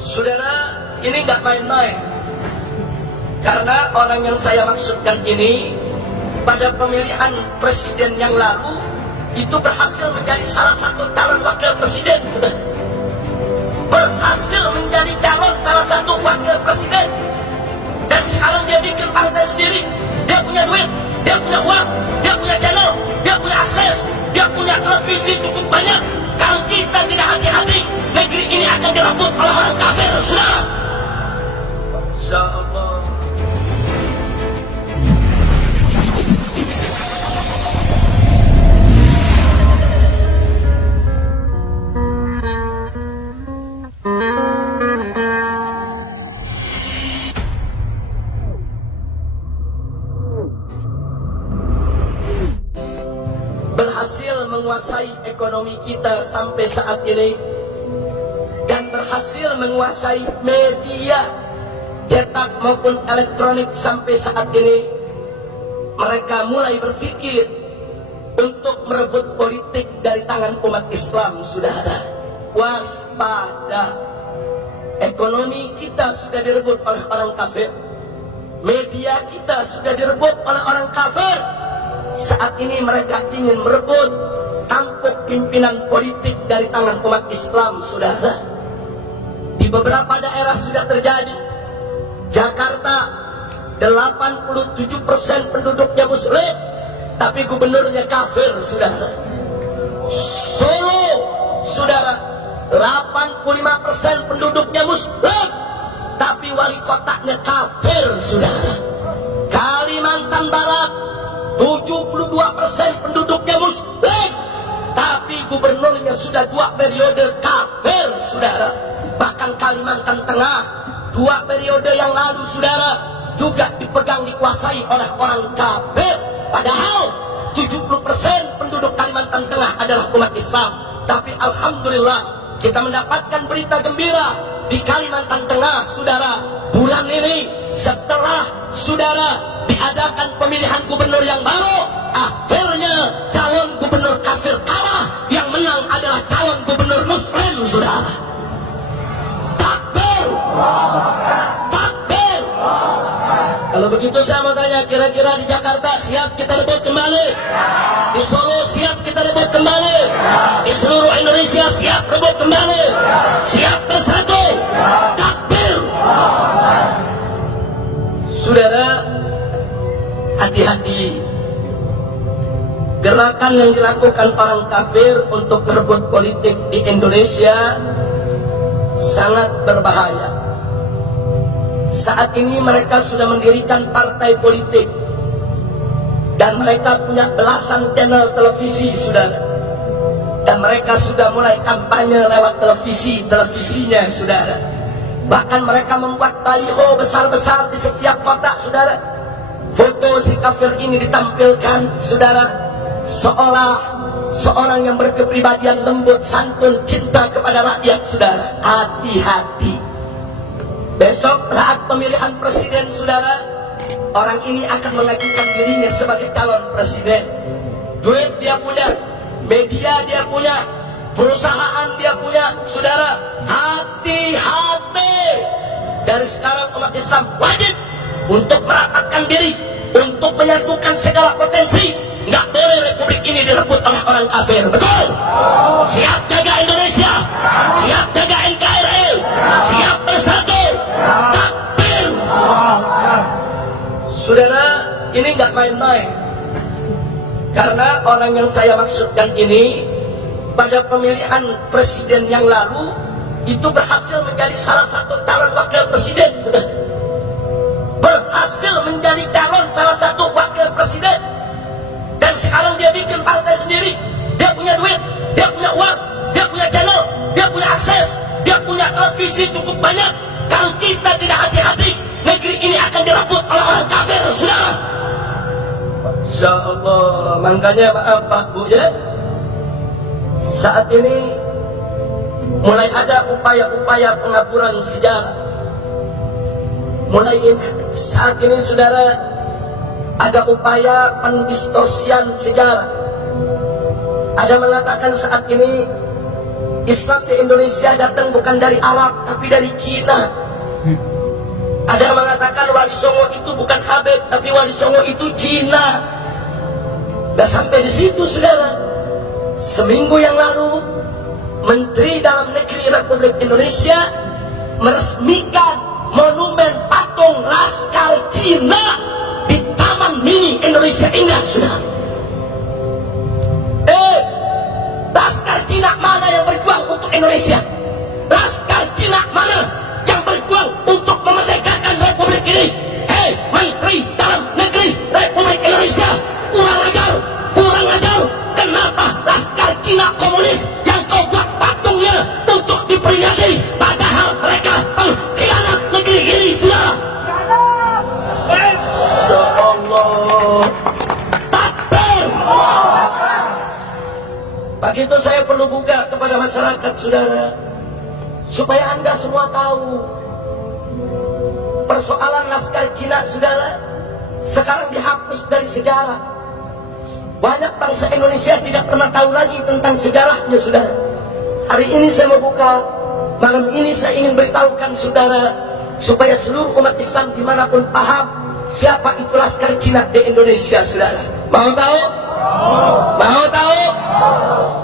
Saudara, ini nggak main-main. Karena orang yang saya maksudkan ini pada pemilihan presiden yang lalu itu berhasil menjadi salah satu calon wakil presiden. Sudah berhasil menjadi calon salah satu wakil presiden. Dan sekarang dia bikin partai sendiri. Dia punya duit, dia punya uang, dia punya channel, dia punya akses, dia punya televisi cukup banyak. Kalau kita tidak hati-hati, negeri ini akan direbut oleh orang kafir, saudara. Insya Allah. Berhasil menguasai ekonomi kita sampai saat ini dan berhasil menguasai media cetak maupun elektronik sampai saat ini. Mereka mulai berpikir untuk merebut politik dari tangan umat Islam. Saudara, waspada. Ekonomi kita sudah direbut oleh orang kafir, media kita sudah direbut oleh orang kafir. Saat ini mereka ingin merebut tampuk pimpinan politik dari tangan umat Islam, saudara. Di beberapa daerah sudah terjadi. Jakarta 87% penduduknya muslim, tapi gubernurnya kafir, saudara. Solo, saudara, 85% penduduknya muslim, tapi wali kotanya kafir, saudara. Kalimantan Barat 72% penduduknya muslim, tapi gubernurnya sudah 2 periode kafir, saudara. Bahkan Kalimantan Tengah 2 periode yang lalu, saudara, juga dipegang, dikuasai oleh orang kafir. Padahal 70% penduduk Kalimantan Tengah adalah umat Islam. Tapi alhamdulillah kita mendapatkan berita gembira di Kalimantan Tengah, saudara. Bulan ini setelah saudara diadakan pemilihan gubernur yang baru, akhirnya calon gubernur kafir kalah, yang menang adalah calon gubernur muslim, saudara. Takbir, takbir. Kalau begitu saya mau tanya, kira-kira di Jakarta siap kita rebut kembali? Di Solo siap kita rebut kembali? Di seluruh Indonesia siap rebut kembali? Siap bersatu? Takbir. Saudara, hati-hati. Gerakan yang dilakukan orang kafir untuk merebut politik di Indonesia sangat berbahaya. Saat ini mereka sudah mendirikan partai politik dan mereka punya belasan channel televisi, saudara. Dan mereka sudah mulai kampanye lewat televisinya, saudara. Bahkan mereka membuat baliho besar-besar di setiap kota, saudara. Foto si kafir ini ditampilkan, saudara, seolah seorang yang berkepribadian lembut, santun, cinta kepada rakyat, saudara. Hati-hati. Besok saat pemilihan presiden, saudara, orang ini akan mengajukan dirinya sebagai calon presiden. Duit dia punya, media dia punya, perusahaan dia punya, saudara. Hati-hati. Dari sekarang umat Islam wajib untuk merapatkan diri, untuk menyatukan segala potensi. Nggak boleh republik ini direbut oleh orang kafir. Betul? Siap jaga Indonesia, siap jaga NKRI, siap bersatu. Takbir. Saudara, ini nggak main-main. Karena orang yang saya maksudkan ini pada pemilihan presiden yang lalu itu berhasil menjadi salah satu calon wakil presiden, sudah berhasil menjadi calon salah satu wakil presiden. Dan sekarang dia bikin partai sendiri. Dia punya duit, dia punya uang, dia punya channel, dia punya akses, dia punya televisi cukup banyak. Kalau kita tidak hati-hati, negeri ini akan direbut oleh orang kafir, saudara. Insya Allah. Makanya maaf Pak Bu ya, saat ini mulai ada upaya-upaya pengaburan sejarah. Saat ini, saudara, ada upaya pendistorsian sejarah. Ada mengatakan saat ini Islam di Indonesia datang bukan dari Arab, tapi dari Cina. Ada yang mengatakan Wali Songo itu bukan Habib, tapi Wali Songo itu Cina. Gak sampai di situ, saudara. Seminggu yang lalu, Menteri Dalam Negeri Republik Indonesia meresmikan monumen patung Laskar Cina di Taman Mini Indonesia Indah, saudara. Laskar Cina mana yang berjuang untuk Indonesia? Laskar Cina mana yang berjuang untuk memerdekakan Republik ini? Hei, Menteri Dalam Negeri Republik Indonesia, kurang ajar. Kenapa Laskar Cina komunis yang kau buat patungnya untuk diperingati, padahal mereka pengkhianat negeri ini, saudara? Insyaallah. Takbir. Bagi itu saya perlu buka kepada masyarakat, saudara, supaya Anda semua tahu persoalan Laskar Cina, saudara, sekarang dihapus dari sejarah. Banyak bangsa Indonesia tidak pernah tahu lagi tentang sejarahnya, saudara. Hari ini saya mau buka, malam ini saya ingin beritahukan, saudara, supaya seluruh umat Islam dimanapun paham siapa itu Laskar Cina di Indonesia, saudara. Mau tahu? Mau tahu?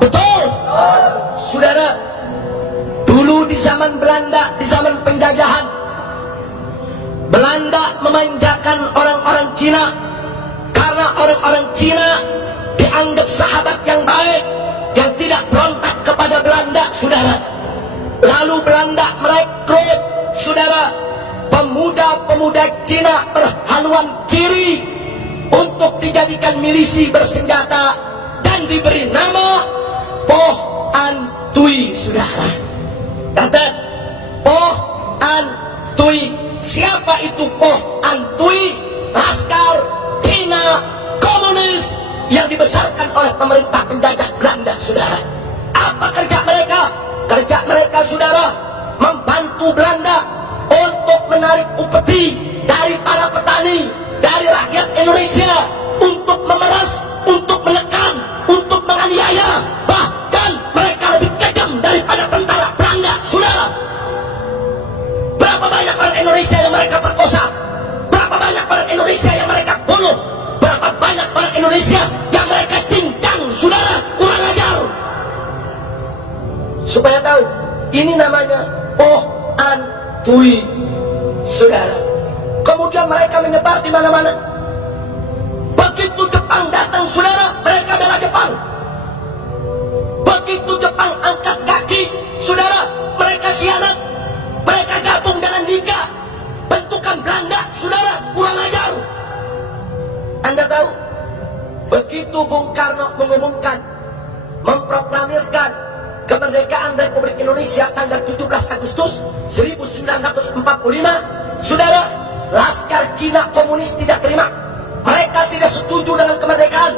Betul, saudara. Dulu di zaman Belanda, di zaman penjajahan, Belanda memanjakan orang-orang Cina karena orang-orang Cina dianggap sahabat yang baik, yang tidak berontak kepada Belanda, saudara. Lalu Belanda merekrut, saudara, pemuda-pemuda Cina berhaluan kiri untuk dijadikan milisi bersenjata dan diberi nama Poh An Tui, saudara. Catat, Poh An Tui. Siapa itu Poh An Tui? Laskar Cina komunis yang dibesarkan oleh pemerintah penjajah Belanda, saudara. Apa kerja mereka? Kerja mereka, saudara, membantu Belanda untuk menarik upeti dari para petani, dari rakyat Indonesia, untuk memeras, untuk menekan, untuk menganiaya. Bahkan mereka lebih kejam daripada tentara Belanda, saudara. Berapa banyak orang Indonesia yang mereka perkosa? Berapa banyak orang Indonesia yang mereka bunuh? Berapa banyak orang Indonesia yang mereka cincang, saudara? Kurang ajar. Supaya tahu, ini namanya Poh An Tui, saudara. Kemudian mereka menyebar di mana-mana. Begitu Jepang datang, saudara, mereka bela Jepang. Begitu Jepang angkat kaki, saudara, mereka khianat. Mereka gabung dengan Liga bentukan Belanda, saudara. Kurang ajar. Anda tahu, begitu Bung Karno mengumumkan, memproklamirkan kemerdekaan Republik Indonesia tanggal 17 Agustus 1945, saudara, Laskar Cina komunis tidak terima. Mereka tidak setuju dengan kemerdekaan.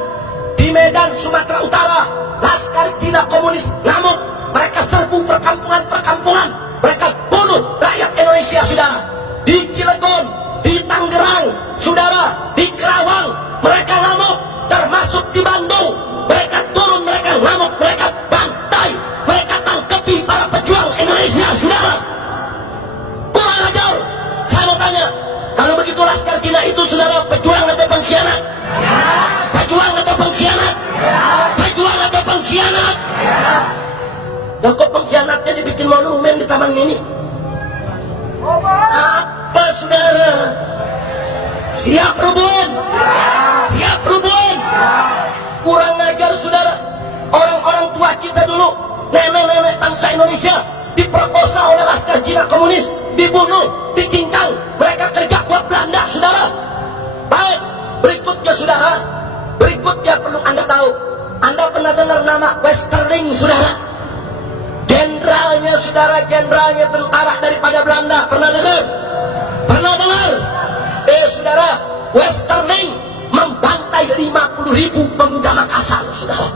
Di Medan, Sumatera Utara, Laskar Cina komunis ngamuk. Mereka serbu perkampungan-perkampungan. Mereka bunuh rakyat Indonesia, saudara. Di Cilegon, di Tangerang, saudara, di Kerawang, mereka ngamuk. Termasuk di Bandung, mereka turun, mereka ngamuk, mereka bantai, mereka tangkepi para pejuang Indonesia, saudara. Kurang ajar. Saya mau tanya, kalau begitu Laskar Cina itu, saudara, pejuang atau pengkhianat? Pejuang atau pengkhianat? Pejuang atau pengkhianat? Dan kok pengkhianatnya dibikin monumen di Taman Mini? Apa, saudara? Siap rubun? Siap rubun? Kurang ajar, saudara. Orang-orang tua kita dulu, nenek-nenek bangsa Indonesia, diperkosa oleh Laskar Cina komunis, dibunuh, dicincang. Mereka kerja buat Belanda, saudara. Baik, berikutnya, saudara, berikutnya perlu Anda tahu. Anda pernah dengar nama Westerling, saudara? Jenderalnya, saudara, jenderalnya tentara daripada Belanda. Pernah dengar? Pernah dengar? Saudara, Westerling membantai 50.000 pemuda Makassar, saudara.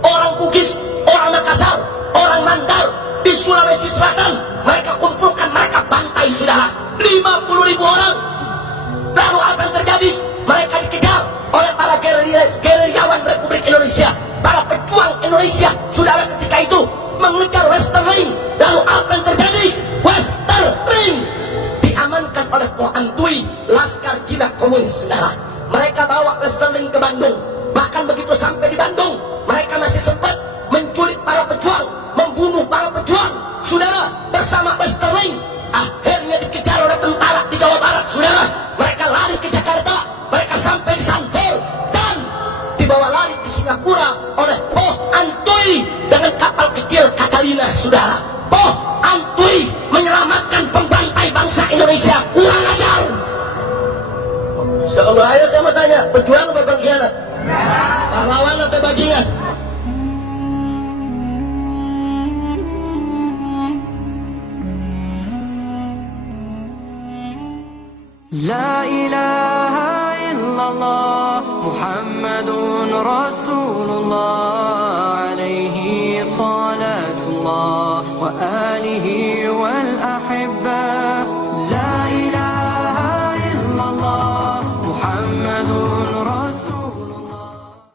Orang Bugis, orang Makassar, orang Mandar di Sulawesi Selatan, mereka kumpulkan, mereka bantai, saudara. 50.000 orang. Lalu apa yang terjadi? Mereka dikejar oleh para gerilyawan Republik Indonesia, para pejuang Indonesia, saudara, ketika itu. mengejar Westerling. Lalu apa yang terjadi? Westerling diamankan oleh Po Antui, laskar Cina komunis, saudara. Mereka bawa Westerling ke Bandung. Bahkan begitu sampai di Bandung, mereka masih sempat menculik para pejuang, membunuh para pejuang, saudara, bersama Westerling. Akhirnya dikejar oleh tentara di Jawa Barat, saudara. Mereka lari ke Jakarta, mereka sampai di Santel dan dibawa lari ke Singapura oleh Po Antui dengan kapal kecil Catalina, saudara. Po Antui menyelamatkan pembantai bangsa Indonesia. Kurang ajar. Insyaallah, ayo saya mau tanya, pejuang atau pengkhianat? Pahlawan atau bajingan? La ilaha illallah Muhammadun Rasulullah alaihi salatullah wa alihi wal ahibba. La ilaha illallah Muhammadun Rasulullah